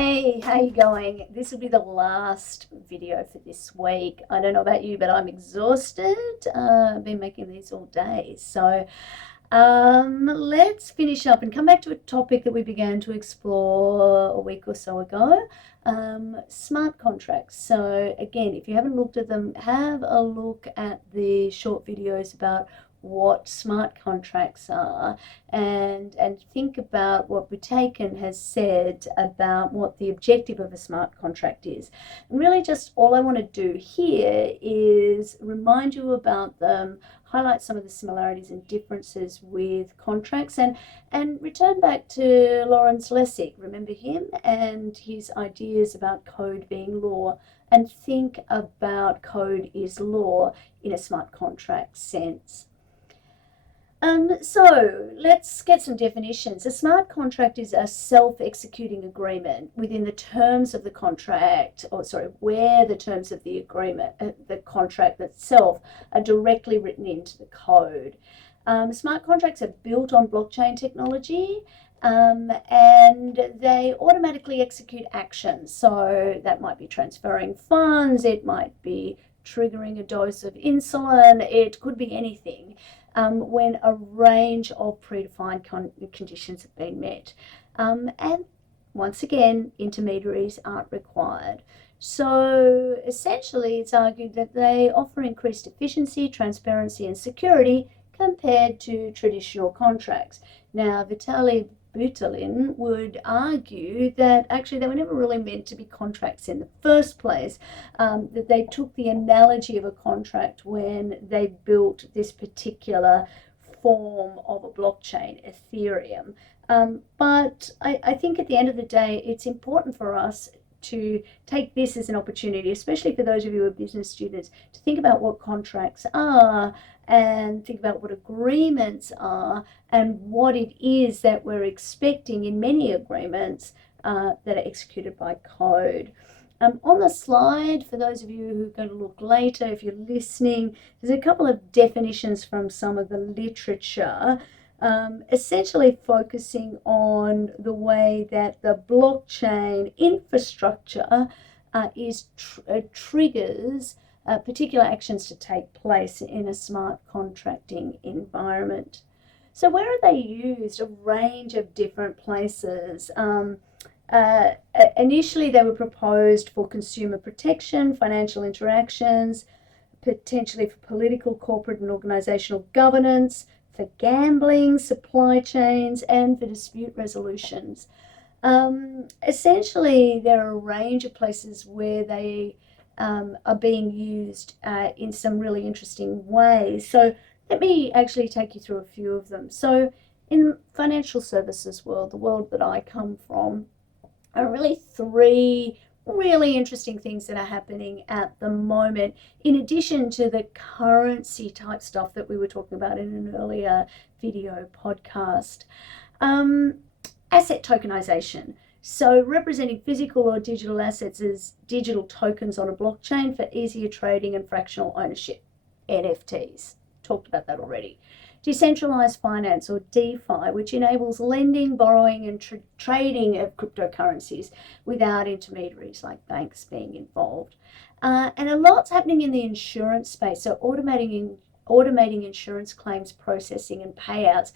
Hey, how you going? This will be the last video for this week. I don't know about you, but I'm exhausted. I've been making these all day. Let's finish up and come back to a topic that we began to explore a week or so ago, smart contracts. So again, if you haven't looked at them, have a look at the short videos about what smart contracts are and think about what Butaken has said about what the objective of a smart contract is. And really just all I want to do here is remind you about them, highlight some of the similarities and differences with contracts, and return back to Lawrence Lessig. Remember him and his ideas about code being law, and think about code is law in a smart contract sense. So let's get some definitions. A smart contract is a self-executing agreement within the terms of the contract, where the terms of the agreement, the contract itself, are directly written into the code. Smart contracts are built on blockchain technology, and they automatically execute actions. So that might be transferring funds, it might be triggering a dose of insulin, it could be anything. When a range of predefined conditions have been met. And once again, intermediaries aren't required. So essentially, it's argued that they offer increased efficiency, transparency, and security compared to traditional contracts. Now, Vitaly Buterin would argue that actually they were never really meant to be contracts in the first place, that they took the analogy of a contract when they built this particular form of a blockchain, Ethereum. But I think at the end of the day, it's important for us to take this as an opportunity, especially for those of you who are business students, to think about what contracts are and think about what agreements are and what it is that we're expecting in many agreements that are executed by code. On the slide, for those of you who are going to look later, if you're listening, there's a couple of definitions from some of the literature, essentially focusing on the way that the blockchain infrastructure triggers particular actions to take place in a smart contracting environment. So where are they used? A range of different places. Initially, they were proposed for consumer protection, financial interactions, potentially for political, corporate, and organizational governance, for gambling, supply chains, and for dispute resolutions. Essentially, there are a range of places where they are being used in some really interesting ways. So let me actually take you through a few of them. So in financial services world, the world that I come from, are really three really interesting things that are happening at the moment, in addition to the currency type stuff that we were talking about in an earlier video podcast. Asset tokenization. So representing physical or digital assets as digital tokens on a blockchain for easier trading and fractional ownership, NFTs. Talked about that already. Decentralized finance, or DeFi, which enables lending, borrowing, and trading of cryptocurrencies without intermediaries like banks being involved. And a lot's happening in the insurance space, so automating insurance claims processing and payouts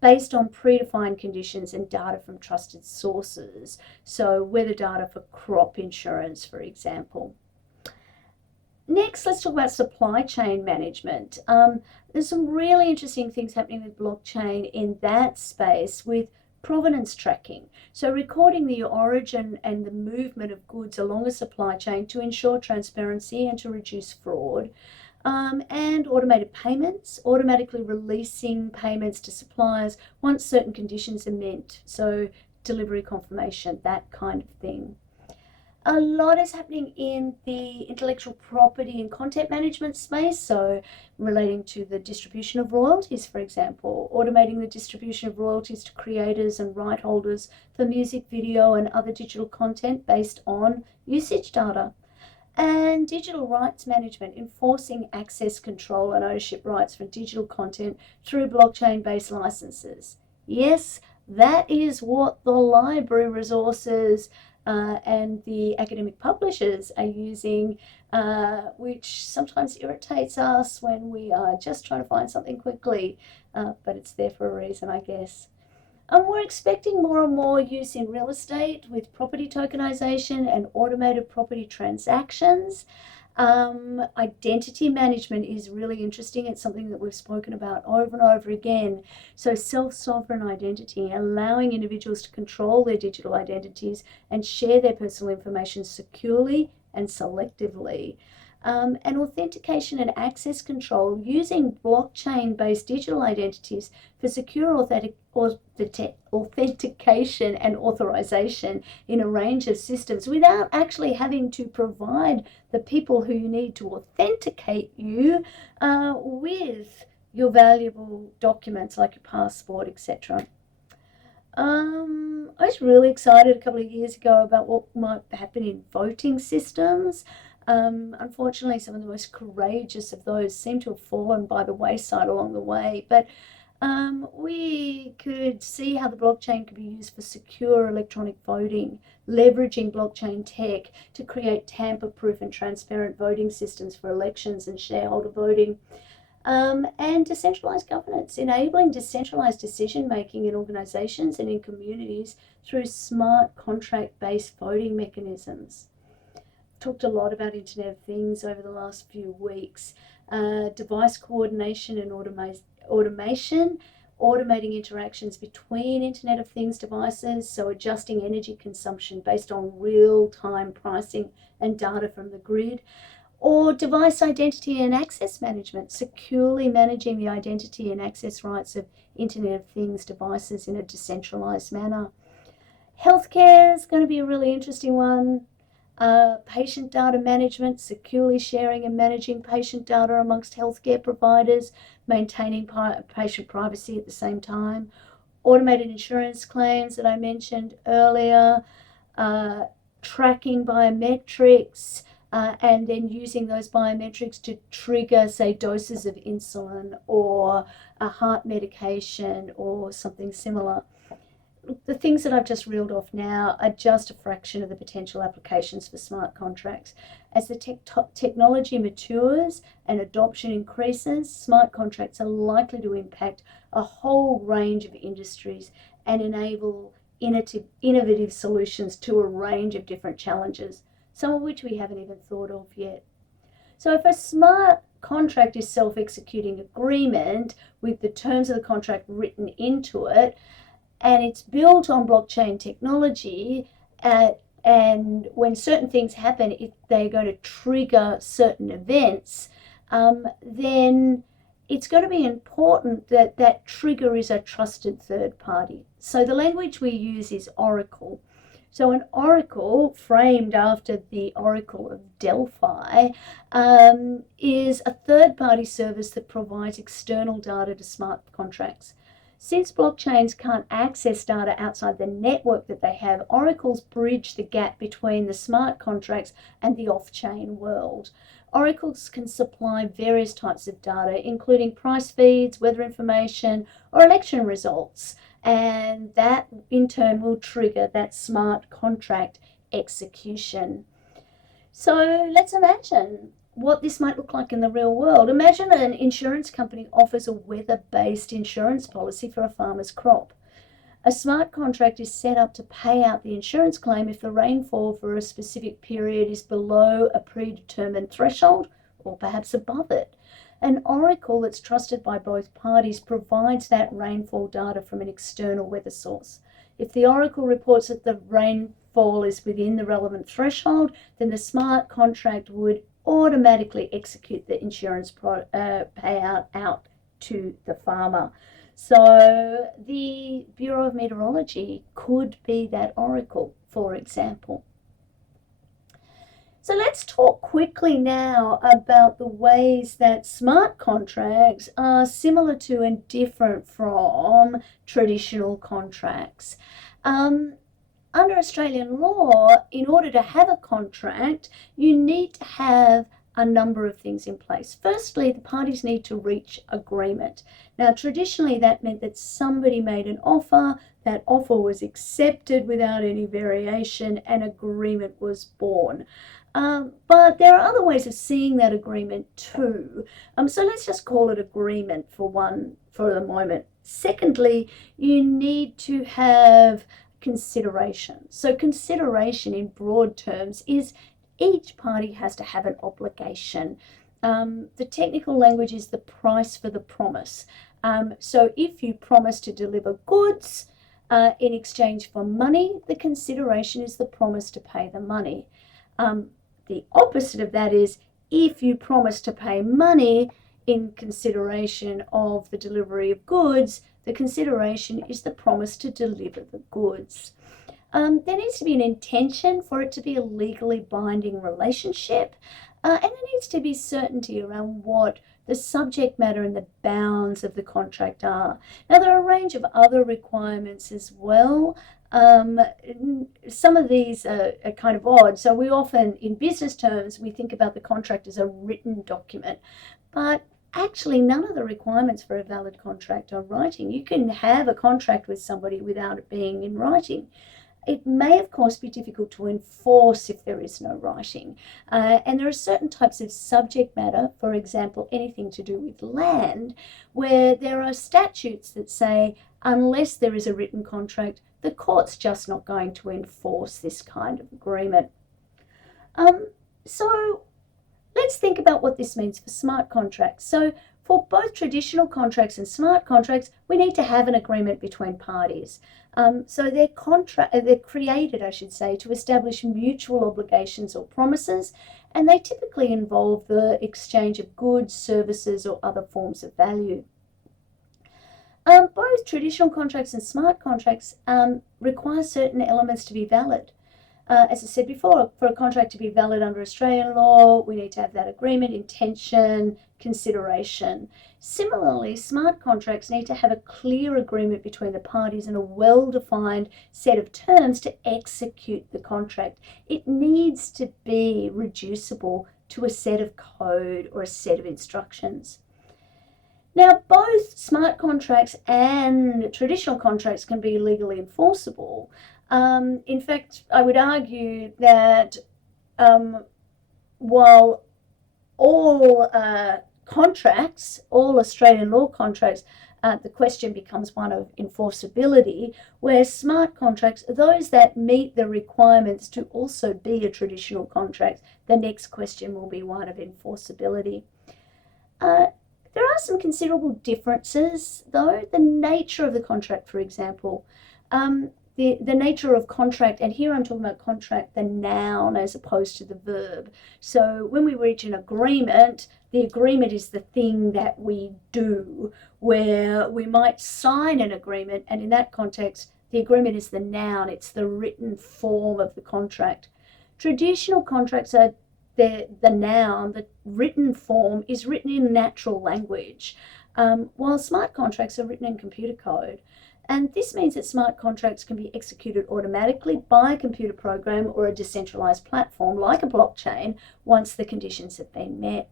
based on predefined conditions and data from trusted sources. So weather data for crop insurance, for example. Next, let's talk about supply chain management. There's some really interesting things happening with blockchain in that space with provenance tracking. So recording the origin and the movement of goods along a supply chain to ensure transparency and to reduce fraud. And automated payments, automatically releasing payments to suppliers once certain conditions are met. So delivery confirmation, that kind of thing. A lot is happening in the intellectual property and content management space, so relating to the distribution of royalties, for example, automating the distribution of royalties to creators and right holders for music, video, and other digital content based on usage data. And digital rights management, enforcing access control and ownership rights for digital content through blockchain-based licenses. Yes, that is what the library resources and the academic publishers are using, which sometimes irritates us when we are just trying to find something quickly, but it's there for a reason, I guess. And we're expecting more and more use in real estate with property tokenization and automated property transactions. Identity management is really interesting. It's something that we've spoken about over and over again. So self-sovereign identity, allowing individuals to control their digital identities and share their personal information securely and selectively. And authentication and access control using blockchain-based digital identities for secure authentication and authorization in a range of systems without actually having to provide the people who you need to authenticate you with your valuable documents like your passport, etc. I was really excited a couple of years ago about what might happen in voting systems. Unfortunately, some of the most courageous of those seem to have fallen by the wayside along the way, but we could see how the blockchain could be used for secure electronic voting, leveraging blockchain tech to create tamper-proof and transparent voting systems for elections and shareholder voting. And decentralized governance, enabling decentralized decision-making in organizations and in communities through smart contract-based voting mechanisms. Talked a lot about Internet of Things over the last few weeks. Device coordination and automation, automating interactions between Internet of Things devices, so adjusting energy consumption based on real-time pricing and data from the grid. Or device identity and access management, securely managing the identity and access rights of Internet of Things devices in a decentralized manner. Healthcare is going to be a really interesting one. Patient data management, securely sharing and managing patient data amongst healthcare providers, maintaining patient privacy at the same time. Automated insurance claims that I mentioned earlier, tracking biometrics, and then using those biometrics to trigger, say, doses of insulin or a heart medication or something similar. The things that I've just reeled off now are just a fraction of the potential applications for smart contracts. As the technology matures and adoption increases, smart contracts are likely to impact a whole range of industries and enable innovative solutions to a range of different challenges, some of which we haven't even thought of yet. So if a smart contract is self-executing agreement with the terms of the contract written into it, and it's built on blockchain technology, and when certain things happen, if they're going to trigger certain events, then it's going to be important that that trigger is a trusted third party. So the language we use is Oracle. So an oracle, framed after the Oracle of Delphi, is a third-party service that provides external data to smart contracts. Since blockchains can't access data outside the network that they have, oracles bridge the gap between the smart contracts and the off-chain world. Oracles can supply various types of data, including price feeds, weather information, or election results, and that in turn will trigger that smart contract execution. So let's imagine what this might look like in the real world. Imagine an insurance company offers a weather-based insurance policy for a farmer's crop. A smart contract is set up to pay out the insurance claim if the rainfall for a specific period is below a predetermined threshold or perhaps above it. An oracle that's trusted by both parties provides that rainfall data from an external weather source. If the oracle reports that the rainfall is within the relevant threshold, then the smart contract would automatically execute the insurance payout out to the farmer. So the Bureau of Meteorology could be that oracle, for example. So let's talk quickly now about the ways that smart contracts are similar to and different from traditional contracts. Under Australian law, in order to have a contract, you need to have a number of things in place. Firstly, the parties need to reach agreement. Now, traditionally, that meant that somebody made an offer, that offer was accepted without any variation, and agreement was born. But there are other ways of seeing that agreement too. So let's just call it agreement for the moment. Secondly, you need to have consideration. So consideration in broad terms is each party has to have an obligation. The technical language is the price for the promise. So if you promise to deliver goods in exchange for money, the consideration is the promise to pay the money. The opposite of that is if you promise to pay money in consideration of the delivery of goods, the consideration is the promise to deliver the goods. There needs to be an intention for it to be a legally binding relationship, and there needs to be certainty around what the subject matter and the bounds of the contract are. Now, there are a range of other requirements as well. Some of these are kind of odd. So we often, in business terms, we think about the contract as a written document, but actually none of the requirements for a valid contract are writing. You can have a contract with somebody without it being in writing. It may, of course, be difficult to enforce if there is no writing. And there are certain types of subject matter, for example, anything to do with land, where there are statutes that say, unless there is a written contract, the court's just not going to enforce this kind of agreement. So let's think about what this means for smart contracts. So for both traditional contracts and smart contracts, we need to have an agreement between parties. So they're created, I should say, to establish mutual obligations or promises, and they typically involve the exchange of goods, services, or other forms of value. Both traditional contracts and smart contracts require certain elements to be valid. As I said before, for a contract to be valid under Australian law, we need to have that agreement, intention, consideration. Similarly, smart contracts need to have a clear agreement between the parties and a well-defined set of terms to execute the contract. It needs to be reducible to a set of code or a set of instructions. Now, both smart contracts and traditional contracts can be legally enforceable. In fact, I would argue that while all contracts, all Australian law contracts, the question becomes one of enforceability, where smart contracts, those that meet the requirements to also be a traditional contract, the next question will be one of enforceability. There are some considerable differences, though. The nature of the contract, for example, the nature of contract, and here I'm talking about contract, the noun, as opposed to the verb. So when we reach an agreement, the agreement is the thing that we do, where we might sign an agreement, and in that context, the agreement is the noun, it's the written form of the contract. Traditional contracts are the noun, the written form is written in natural language, while smart contracts are written in computer code. And this means that smart contracts can be executed automatically by a computer program or a decentralized platform like a blockchain once the conditions have been met.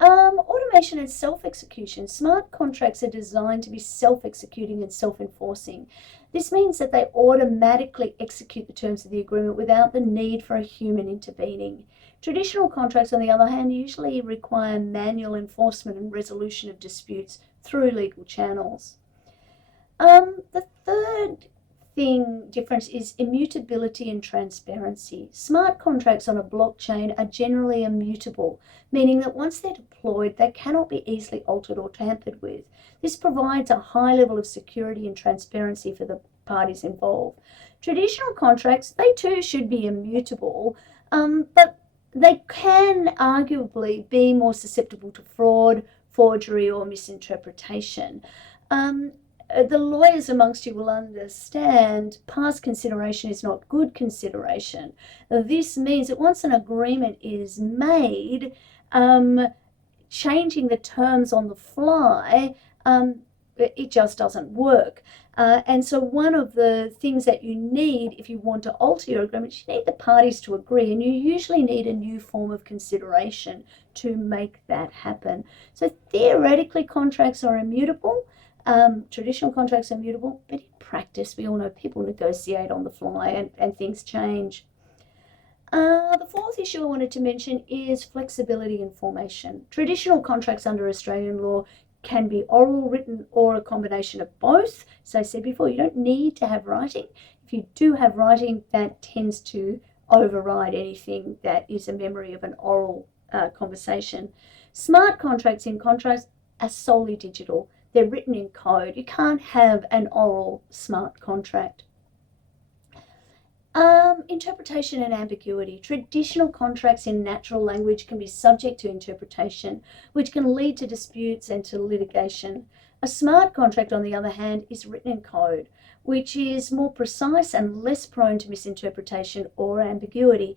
Automation and self-execution. Smart contracts are designed to be self-executing and self-enforcing. This means that they automatically execute the terms of the agreement without the need for a human intervening. Traditional contracts, on the other hand, usually require manual enforcement and resolution of disputes through legal channels. The third difference is immutability and transparency. Smart contracts on a blockchain are generally immutable, meaning that once they're deployed, they cannot be easily altered or tampered with. This provides a high level of security and transparency for the parties involved. Traditional contracts, they too should be immutable, but they can arguably be more susceptible to fraud, forgery, or misinterpretation. The lawyers amongst you will understand past consideration is not good consideration. This means that once an agreement is made, changing the terms on the fly it just doesn't work. And so one of the things that you need if you want to alter your agreement, you need the parties to agree, and you usually need a new form of consideration to make that happen. So theoretically, contracts are immutable. Traditional contracts are immutable, but in practice, we all know people negotiate on the fly and things change. The fourth issue I wanted to mention is flexibility in formation. Traditional contracts under Australian law can be oral, written, or a combination of both. So I said before, you don't need to have writing. If you do have writing, that tends to override anything that is a memory of an oral conversation. Smart contracts in contrast are solely digital. They're written in code. You can't have an oral smart contract. Interpretation and ambiguity. Traditional contracts in natural language can be subject to interpretation, which can lead to disputes and to litigation. A smart contract, on the other hand, is written in code, which is more precise and less prone to misinterpretation or ambiguity.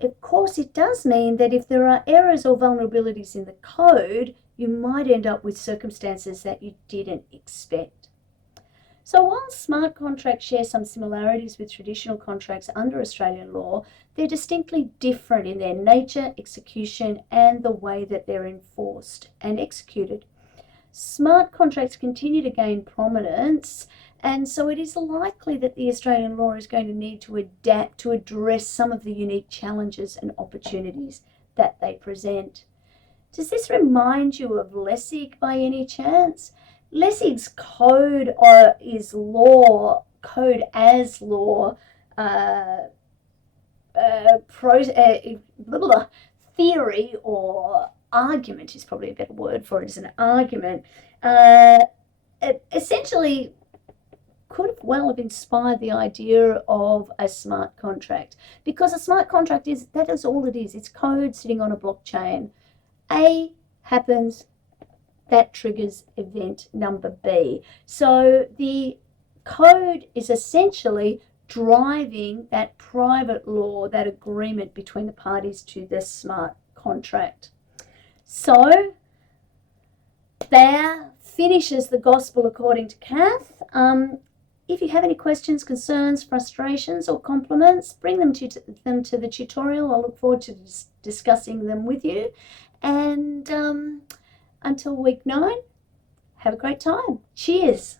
Of course, it does mean that if there are errors or vulnerabilities in the code, you might end up with circumstances that you didn't expect. So while smart contracts share some similarities with traditional contracts under Australian law, they're distinctly different in their nature, execution, and the way that they're enforced and executed. Smart contracts continue to gain prominence, and so it is likely that the Australian law is going to need to adapt to address some of the unique challenges and opportunities that they present. Does this remind you of Lessig by any chance? Lessig's code is law, code as law, theory or argument is probably a better word for it, is an argument. It essentially could have well have inspired the idea of a smart contract, because a smart contract is all it is. It's code sitting on a blockchain. A happens, that triggers event number B. So the code is essentially driving that private law, that agreement between the parties to this smart contract. So there finishes the gospel according to Kath. If you have any questions, concerns, frustrations, or compliments, bring them to the tutorial. I look forward to discussing them with you. And until week 9, have a great time. Cheers.